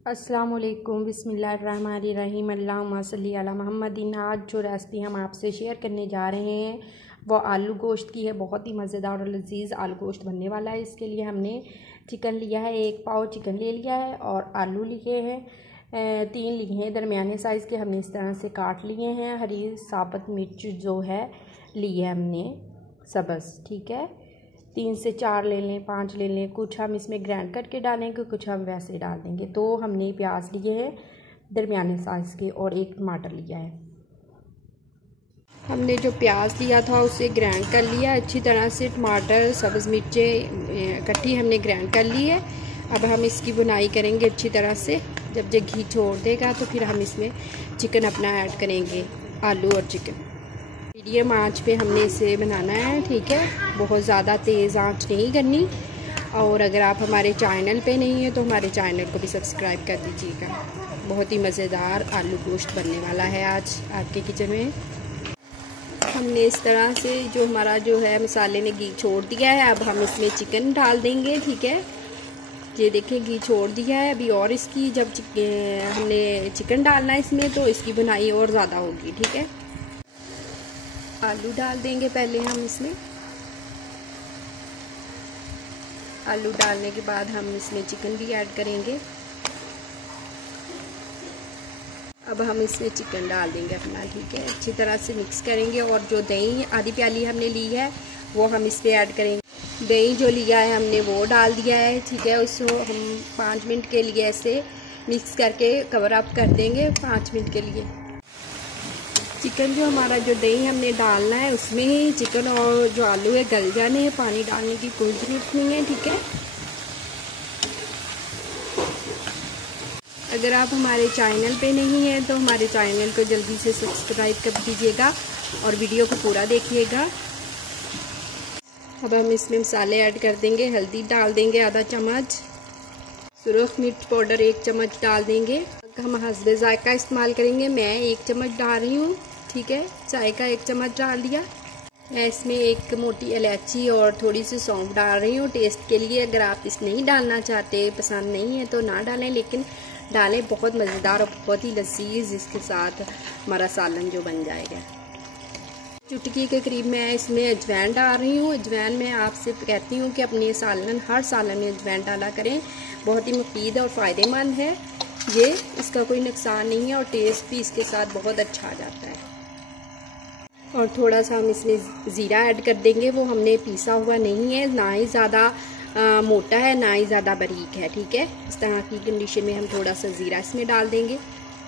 अस्सलाम वालेकुम बिस्मिल्लाहिर्रहमानिर्रहीम अल्लाहुम्मा सल्ली अला मुहम्मदिन। आज जो रेसिपी हम आपसे शेयर करने जा रहे हैं वो आलू गोश्त की है। बहुत ही मज़ेदार और लजीज आलू गोश्त बनने वाला है। इसके लिए हमने चिकन लिया है, 1 पाव चिकन ले लिया है और आलू लिए हैं 3 लिए हैं दरमियाने साइज़ के। हमने इस तरह से काट लिए हैं। हरी साबुत मिर्च जो है ली है हमने सब्ज़, ठीक है। 3 से 4 ले लें, 5 ले लें। कुछ हम इसमें ग्राइंड करके डालेंगे, कुछ हम वैसे डाल देंगे। तो हमने प्याज लिए हैं दरमियाने साइज़ के और 1 टमाटर लिया है। हमने जो प्याज लिया था उसे ग्राइंड कर लिया अच्छी तरह से। टमाटर, सब्ज़ मिर्चें इकट्ठी हमने ग्राइंड कर ली है। अब हम इसकी बुनाई करेंगे अच्छी तरह से। जब घी छोड़ देगा तो फिर हम इसमें चिकन अपना ऐड करेंगे, आलू और चिकन। मीडियम आंच पे हमने इसे बनाना है, ठीक है। बहुत ज़्यादा तेज़ आंच नहीं करनी। और अगर आप हमारे चैनल पे नहीं हैं तो हमारे चैनल को भी सब्सक्राइब कर दीजिएगा। बहुत ही मज़ेदार आलू गोश्त बनने वाला है आज आपके किचन में। हमने इस तरह से जो हमारा जो है मसाले ने घी छोड़ दिया है। अब हम इसमें चिकन डाल देंगे, ठीक है। ये देखिए घी छोड़ दिया है। अभी और इसकी जब हमने चिकन डालना है इसमें तो इसकी बुनाई और ज़्यादा होगी, ठीक है। आलू डाल देंगे पहले हम इसमें। आलू डालने के बाद हम इसमें चिकन भी ऐड करेंगे। अब हम इसमें चिकन डाल देंगे अपना, ठीक है। अच्छी तरह से मिक्स करेंगे और जो दही आधी प्याली हमने ली है वो हम इस पर ऐड करेंगे। दही जो लिया है हमने वो डाल दिया है, ठीक है। उसको हम 5 मिनट के लिए ऐसे मिक्स करके कवर अप कर देंगे 5 मिनट के लिए। चिकन जो हमारा जो दही हमने डालना है उसमें ही चिकन और जो आलू है गल जाने हैं। पानी डालने की कोई ज़रूरत नहीं है, ठीक है। अगर आप हमारे चैनल पे नहीं हैं तो हमारे चैनल को जल्दी से सब्सक्राइब कर दीजिएगा और वीडियो को पूरा देखिएगा। अब हम इसमें मसाले ऐड कर देंगे। हल्दी डाल देंगे आधा चम्मच, सुरख मिर्च पाउडर 1 चम्मच डाल देंगे। हम हस्बे जायका इस्तेमाल करेंगे। मैं 1 चम्मच डाल रही हूँ, ठीक है। चाय का 1 चम्मच डाल दिया। मैं इसमें 1 मोटी इलायची और थोड़ी सी सौंफ डाल रही हूँ टेस्ट के लिए। अगर आप इस नहीं डालना चाहते, पसंद नहीं है तो ना डालें, लेकिन डालें। बहुत मज़ेदार और बहुत ही लजीज इसके साथ हमारा सालन जो बन जाएगा। चुटकी के करीब मैं इसमें अजवाइन डाल रही हूँ। अजवाइन मैं आपसे कहती हूँ कि अपने सालन हर सालन में अजवाइन डाला करें। बहुत ही मुफीद और फ़ायदेमंद है ये, इसका कोई नुकसान नहीं है और टेस्ट भी इसके साथ बहुत अच्छा आ जाता है। और थोड़ा सा हम इसमें ज़ीरा ऐड कर देंगे। वो हमने पीसा हुआ नहीं है, ना ही ज़्यादा मोटा है ना ही ज़्यादा बारीक है, ठीक है। इस तरह की कंडीशन में हम थोड़ा सा ज़ीरा इसमें डाल देंगे।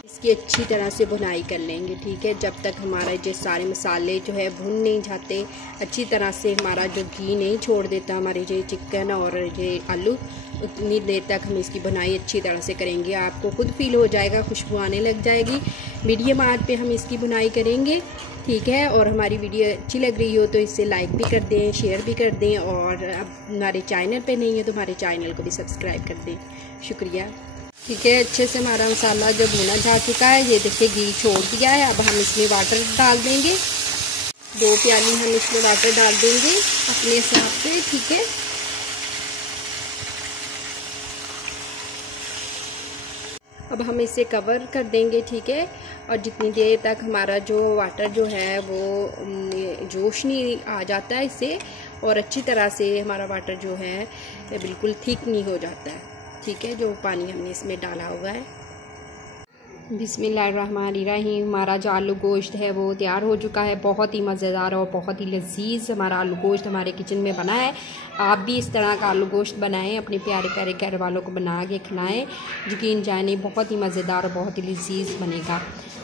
इसकी अच्छी तरह से भुनाई कर लेंगे, ठीक है। जब तक हमारा ये सारे मसाले जो है भुन नहीं जाते, अच्छी तरह से हमारा जो घी नहीं छोड़ देता हमारे ये चिकन और ये आलू, उतनी देर तक हम इसकी भुनाई अच्छी तरह से करेंगे। आपको खुद फील हो जाएगा, खुशबू आने लग जाएगी। मीडियम आंच पे हम इसकी भुनाई करेंगे, ठीक है। और हमारी वीडियो अच्छी लग रही हो तो इसे लाइक भी कर दें, शेयर भी कर दें। और अब हमारे चैनल पे नहीं है तो हमारे चैनल को भी सब्सक्राइब कर दें। शुक्रिया, ठीक है। अच्छे से हमारा मसाला जो भुना जा चुका है, ये देखिए घी छोड़ दिया है। अब हम इसमें वाटर डाल देंगे। 2 प्याली हम इसमें वाटर डाल देंगे अपने हिसाब से, ठीक है। अब हम इसे कवर कर देंगे, ठीक है। और जितनी देर तक हमारा जो वाटर जो है वो जोश नहीं आ जाता है इससे, और अच्छी तरह से हमारा वाटर जो है बिल्कुल थिक नहीं हो जाता है, ठीक है, जो पानी हमने इसमें डाला हुआ है। बिस्मिल्लाहिर्रहमानिर्रहीम। हमारा जो आलू गोश्त है वो तैयार हो चुका है। बहुत ही मज़ेदार और बहुत ही लजीज हमारा आलू गोश्त हमारे किचन में बना है। आप भी इस तरह का आलू गोश्त बनाएं, अपने प्यारे प्यारे घर वालों को बना के खिलाएं। यकीन जाने बहुत ही मज़ेदार और बहुत ही लजीज बनेगा।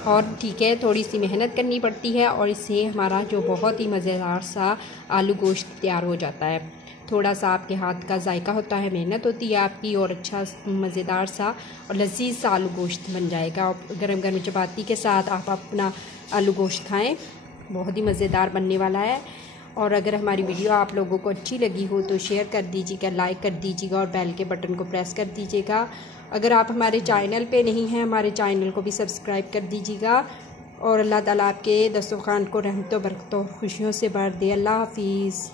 और ठीक है, थोड़ी सी मेहनत करनी पड़ती है और इससे हमारा जो बहुत ही मज़ेदार सा आलू गोश्त तैयार हो जाता है। थोड़ा सा आपके हाथ का जायका होता है, मेहनत होती है आपकी, और अच्छा मज़ेदार सा और लजीज सा आलू गोश्त बन जाएगा। और गरम गरम चपाती के साथ आप अपना आलू गोश्त खाएं, बहुत ही मज़ेदार बनने वाला है। और अगर हमारी वीडियो आप लोगों को अच्छी लगी हो तो शेयर कर दीजिएगा, लाइक कर दीजिएगा और बेल के बटन को प्रेस कर दीजिएगा। अगर आप हमारे चैनल पे नहीं हैं, हमारे चैनल को भी सब्सक्राइब कर दीजिएगा। और अल्लाह ताला आपके दस्तरखान को रहमतों बरकतों खुशियों से भर दे। अल्लाह हाफिज़।